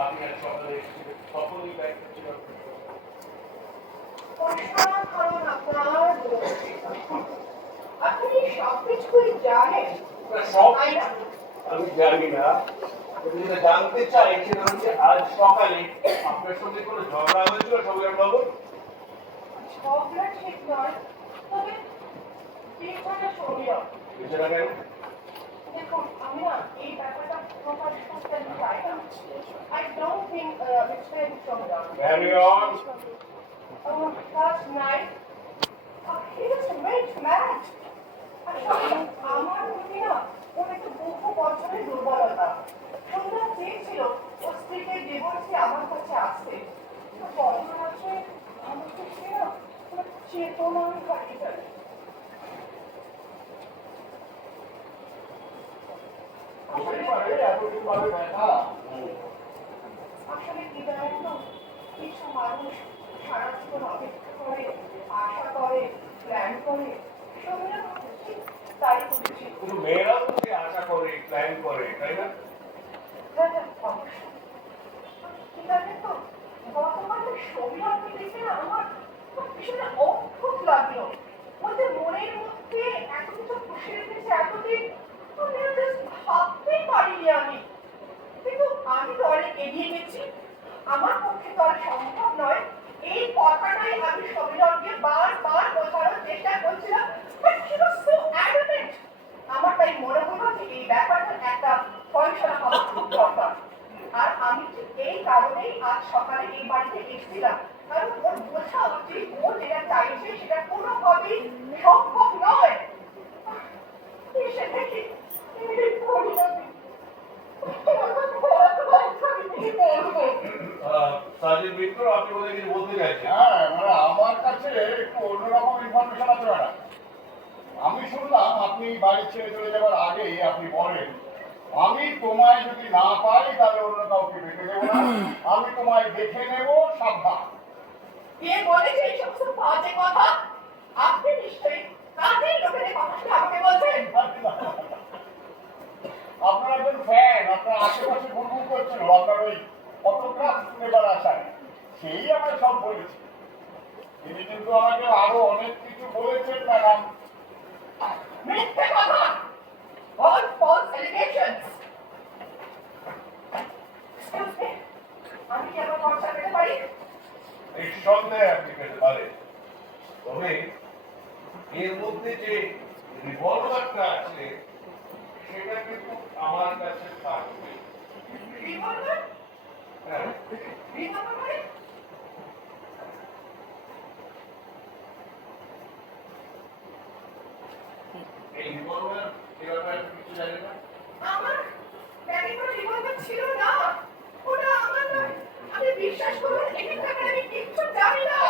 আপনি আর সকালে সকলেই ব্যাংকে ছিল আপনি সবকিছুই জানেন? আমি জানি না, জানতে চাই সেটা হচ্ছে আজ সকালে আপনার সঙ্গে কোনো ঝগড়া হয়েছিল সবিয়ার বাবু? ঝগড়া ঠিক নয়, তবে পেছনে সরিয়ে সেটা কেন? দেখুন, আমি না এই ব্যাপারটা প্রকাশ করতে চাই না। I don't think it's fair to show down. Carry on. Last night, he was very mad. আসলে আমার প্রতি না ওর একটা বহু বছরের দুর্বলতা। সন্ধ্যা চেয়েছিল ওর স্ত্রীকে ডিভোর্সে আমার কাছে আসতে, বদল আছে আমাকে সে না চেতনা হারিয়ে ফেলে। আসলে কি জানেন তো, কিছু মানুষ সারা জীবন অপেক্ষা করে, আশা করে, প্ল্যান করে, তাই করেছি। শুধু মেয়েরাও তো আশা করে, প্ল্যান করে, তাই না? অবশ্যই ঠিক আছে। তো গতকালের ছবিটাকে দেখে না আমার ভীষণ অদ্ভুত লাগলো। বলতে মনের মধ্যে এত কিছু খুশি রেখেছে এতদিন, আমি ভাবতেই পারিনি আমি। কিন্তু আমি তো অনেক এগিয়ে গেছি, আমার পক্ষে তো আর সম্ভব নয়। এই কথাটাই আমি সমীরণকে বারবার বোঝানোর চেষ্টা করছিলাম, but he was so adamant. আমার তাই মনে হলো যে এই ব্যাপারটা একটা ফয়সালা হওয়া খুব দরকার। আর আমি ঠিক এই কারণেই আজ সকালে এই বাড়িতে এসেছিলাম, কারণ ওর বোঝা উচিত ও যেটা চাইছে সেটা কোনোভাবেই সম্ভব নয়। এসে দেখি এই পরিণতি। সাজিদ মিত্র, আপনি বলে কিছু বলতে চাইছেন? হ্যাঁ, মানে আমার কাছে একটু অন্যরকম ইনফরমেশন আছে ম্যাডাম। আমি শুনলাম আপনি বাড়ি ছেড়ে চলে যাওয়ার আগেই আপনি বলেন, আমি তোমায় যদি না পাই তাহলে অন্য কাউকে দেখে দেবো না, আমি তোমায় দেখে নেব, সাবধান। কে বলেছে এই সমস্ত বাজে কথা? আপনি নিশ্চয়ই কাজের লোকেদের কথা শুনে আমাকে বলছেন। আপনার একজন ফ্যান আপনার আশেপাশে ঘুরঘুর করছিল আপনার ওই অটোগ্রাফ নেবার আশায়, সেই আমায় সব বলেছে। তিনি কিন্তু আমাকে আরো অনেক কিছু বলেছেন ম্যাডাম। মিথ্যে কথা, all false allegations. Excuse me, আমি কি আমার খরচা পেতে পারি? নিঃসন্দেহে আপনি পেতে পারেন, তবে এর মধ্যে যে রিভলভারটা আছে সেটা কিন্তু আমার কাছে থাকবে। রিভলভার? হ্যাঁ, রিভলভার মানে? এই রিভলভার এ ব্যাপারে আপনি কিছু জানেন না? আমার ব্যাগে কোনো রিভলভার ছিল না, ওটা আমার নয়। আপনি বিশ্বাস করুন, এটার ব্যাপারে আমি কিচ্ছু জানি না।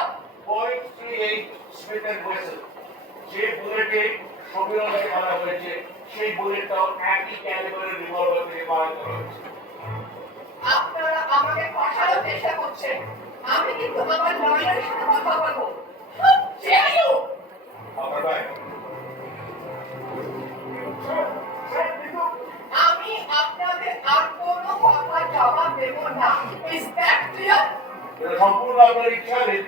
.38 স্মিথের ওয়েসেল, যে বুলেটে সমীরণকে মারা হয়েছে সেই বুলেটটাও একই ক্যালিবারের রিভলভার থেকে মারা হয়েছে। আপনারা আমাকে ফাঁসানোর চেষ্টা করছেন, আমি কিন্তু আমার লয়ারের সাথে কথা বলবো। আপনার ভাই আমি আপনাদের আর কোনো কথা জবাব দেব না। Is that clear? এটা সম্পূর্ণ আপনার ইচ্ছা নেই।